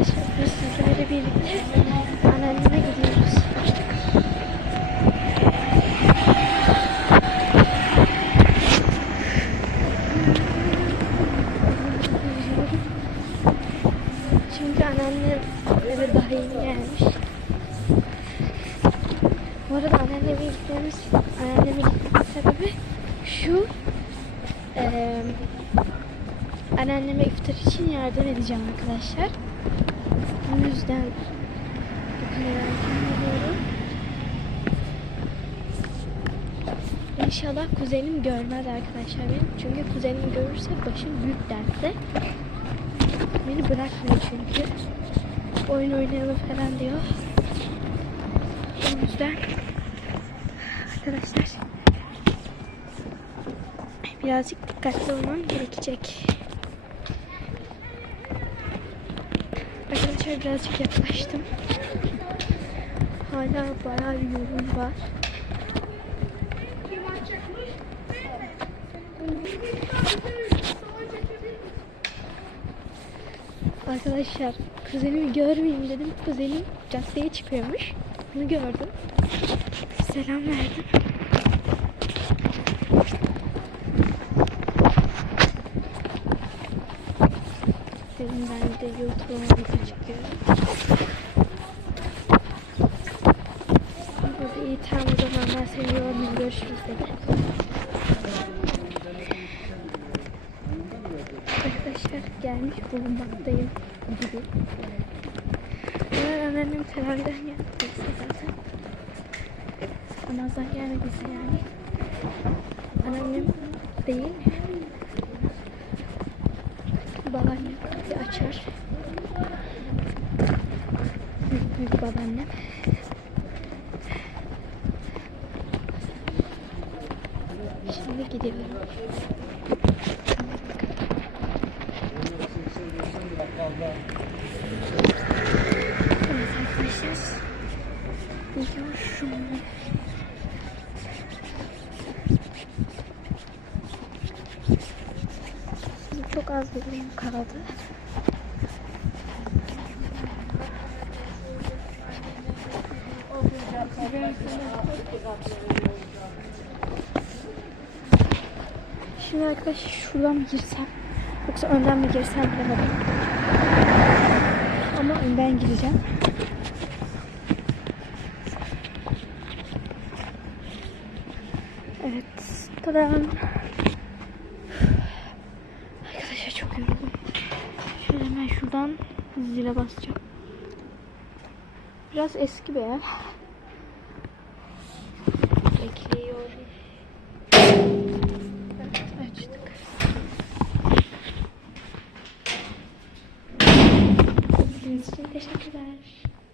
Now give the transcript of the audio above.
arkadaşlar biz sizlerle birlikte anneanneme gidiyoruz. Çünkü anneannem eve daha yeni gelmiş. Bu arada anneanneme gitmemiz, anneanneme gitmemin sebebi şu. Eee anneanneme iftar için yardım edeceğim arkadaşlar. O yüzden bu kadar erken. İnşallah kuzenim görmez arkadaşlar benim. Çünkü kuzenim görürse başım büyük dertte. Beni bırakmıyor çünkü. Oyun oynayalım falan diyor. O yüzden arkadaşlar birazcık dikkatli olmam gerekecek. Arkadaşlar birazcık yaklaştım. Hala bayağı bir yolum var. Arkadaşlar kuzenimi görmeyeyim dedim. Kuzenim caddeye çıkıyormuş. Bunu gördüm. Selam verdim. Ben de video çekiyorum. Burada iyi tamam o zaman ben seni yormayayım. Görüşürüz dedi. Arkadaşlar gelmiş bulunmaktayım gibi. Eğer anneannem teravihden geldiyse zaten. Namazdan gelmediyse yani. Anneannem değil. Babaannem kapıyı açar. Büyük büyük babaannem. Şimdi gidiyorum. Evet arkadaşlar. Gidiyorum. Şimdi az yolum kaldı. Şimdi arkadaşlar şuradan mı girsem yoksa önden mi girsem bilemedim. Ama önden gireceğim. Evet. Tadam. Çok. Şöyle hemen şuradan zile basacağım. Biraz eski bir ev. Açtık. İzlediğiniz için teşekkürler.